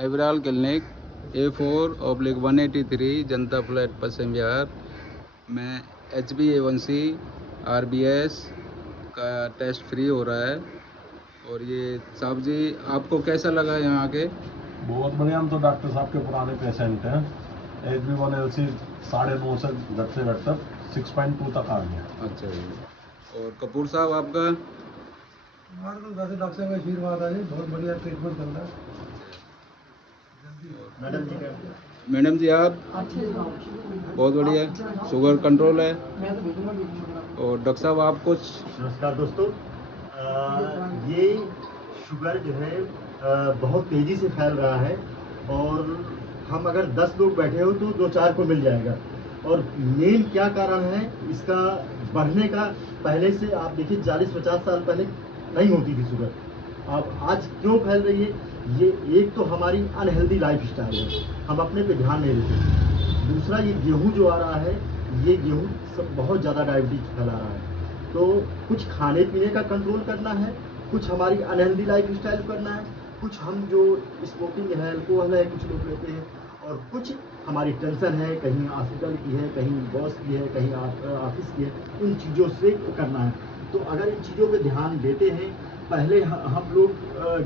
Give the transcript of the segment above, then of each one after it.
एवराल clinic A4/183 जनता flat Paschim Vihar में HbA1c RBS का test free हो रहा है। और ये साहब जी आपको कैसा लगा यहाँ के? बहुत बढ़िया। हम तो डॉक्टर साहब के पुराने पेशेंट हैं। HbA1c 9.5 से घटते घटते 6.2 तक आ गया। अच्छा जी। और कपूर साहब आपका? हमारे तो वैसे डॉक्टर साहब का आशीर्वाद है, बहुत बढ़िया ट्रीटमेंट चल रहा है। मैडम जी आप? बहुत बढ़िया, शुगर कंट्रोल है। और डॉक्टर साहब आप कुछ? नमस्कार दोस्तों, ये शुगर जो है बहुत तेज़ी से फैल रहा है और हम अगर 10 लोग बैठे हो तो 2-4 को मिल जाएगा। और मेन क्या कारण है इसका बढ़ने का? पहले से आप देखिए 40-50 साल पहले नहीं होती थी शुगर, अब आज क्यों फैल रही है? ये एक तो हमारी अनहेल्दी लाइफ स्टाइल है, हम अपने पे ध्यान नहीं देते। दूसरा ये गेहूँ जो आ रहा है, ये गेहूँ सब बहुत ज़्यादा डायबिटीज फैला रहा है। तो कुछ खाने पीने का कंट्रोल करना है, कुछ हमारी अनहेल्दी लाइफ स्टाइल करना है, कुछ हम जो स्मोकिंग है, अल्कोहल है, कुछ लोग लेते हैं, और कुछ हमारी टेंशन है, कहीं हॉस्पिटल की है, कहीं बॉस की है, कहीं ऑफिस की है, उन चीज़ों से करना है। तो अगर इन चीज़ों पे ध्यान देते हैं, पहले हम लोग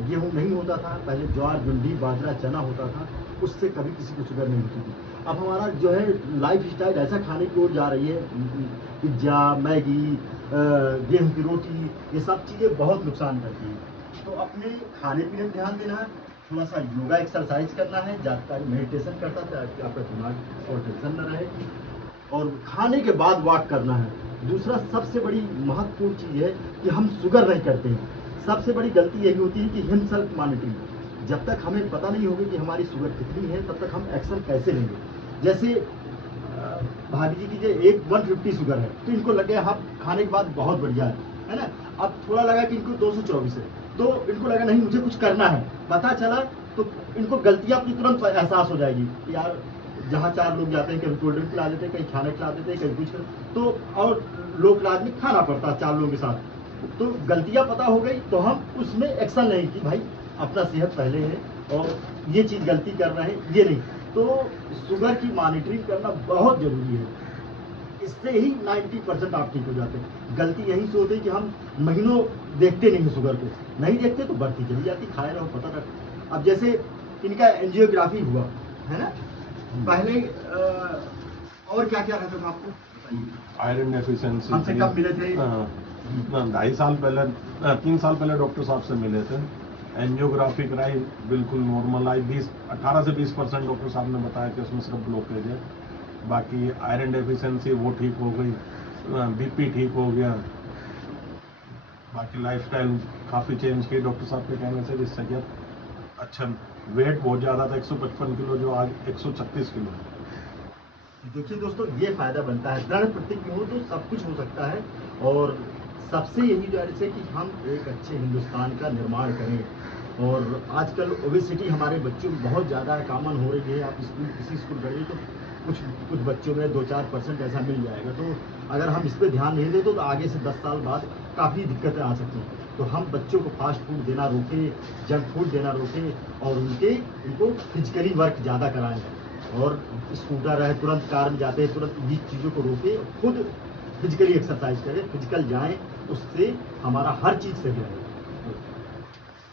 गेहूँ नहीं होता था, पहले ज्वार जुंडी बाजरा चना होता था, उससे कभी किसी को शुगर नहीं होती थी। अब हमारा जो है लाइफ स्टाइल ऐसा खाने की ओर जा रही है, पिज्ज़ा, मैगी, गेहूँ की रोटी, ये सब चीज़ें बहुत नुकसान करती हैं। तो अपने खाने पीने में ध्यान देना है, थोड़ा सा योगा एक्सरसाइज करना है, ज़्यादातर मेडिटेशन करता था ताकि आपका दिमाग और टेंशन न रहे, और खाने के बाद वॉक करना है। दूसरा सबसे बड़ी महत्वपूर्ण चीज़ है कि हम शुगर नहीं करते हैं। सबसे बड़ी गलती यही होती है कि हिमसेल्फ मॉनिटरिंग। जब तक हमें पता नहीं होगी कि हमारी शुगर कितनी है, तब तक हम एक्शन कैसे लेंगे? जैसे भाभी जी की जो 150 शुगर है, तो इनको लगे हाँ खाने के बाद बहुत बढ़िया है ना। अब थोड़ा लगा कि इनको 224 है, तो इनको लगा नहीं मुझे कुछ करना है, पता चला तो इनको गलतियां अपनी तुरंत एहसास हो जाएगी कि यार जहाँ 4 लोग जाते हैं, कहीं कोल्ड ड्रिंक खिला देते हैं, कहीं खाना खिला देते हैं, कहीं कुछ, तो और लोग लाद में खाना पड़ता है 4 लोगों के साथ। तो गलतियां पता हो गई तो हम उसमें एक्शन नहीं कि भाई अपना सेहत पहले है और ये चीज़ गलती कर रहे हैं ये नहीं। तो शुगर की मॉनिटरिंग करना बहुत ज़रूरी है, इससे ही 90% आप ठीक हो जाते हैं। गलती यहीं से होती है कि हम महीनों देखते नहीं हैं शुगर को, नहीं देखते तो बढ़ती चली जाती, खाए रहो पता रख। अब जैसे इनका एंजियोग्राफी हुआ है ना, पहले और क्या क्या रहता था आपको बताइए? Iron deficiency. हमसे कब मिले थे? 2.5 साल पहले, 3 साल पहले डॉक्टर साहब से मिले थे। एंजियोग्राफी कराई, बिल्कुल नॉर्मल आई, 18 से 20% डॉक्टर साहब ने बताया कि उसमें सिर्फ ब्लॉकेज है। बाकी आयरन डेफिशिएंसी वो ठीक हो गई, BP ठीक हो गया। बाकी लाइफस्टाइल काफ़ी चेंज की डॉक्टर साहब के कहने से, जिससे कि अच्छा वेट बहुत ज़्यादा था 155 किलो, जो आज 136 किलो है। देखिए दोस्तों, ये फायदा बनता है, दृढ़ प्रतिज्ञ हो तो सब कुछ हो सकता है। और सबसे यही गुजारिश है कि हम एक अच्छे हिंदुस्तान का निर्माण करें। और आजकल ओबेसिटी हमारे बच्चों में बहुत ज़्यादा कॉमन हो रही है। आप स्कूल किसी स्कूल गए तो कुछ बच्चों में 2-4% ऐसा मिल जाएगा। तो अगर हम इस पर ध्यान नहीं दें तो आगे से 10 साल बाद काफ़ी दिक्कतें आ सकती हैं। तो हम बच्चों को फास्ट फूड देना रोकें, जंक फूड देना रोकें, और उनको फिजिकली वर्क ज़्यादा कराएं। और स्कूटर है, तुरंत कार में जाते हैं, तुरंत ये चीज़ों को रोकें, खुद फिजिकली एक्सरसाइज करें, फिजिकल जाएं, उससे हमारा हर चीज़ सही रहेगा।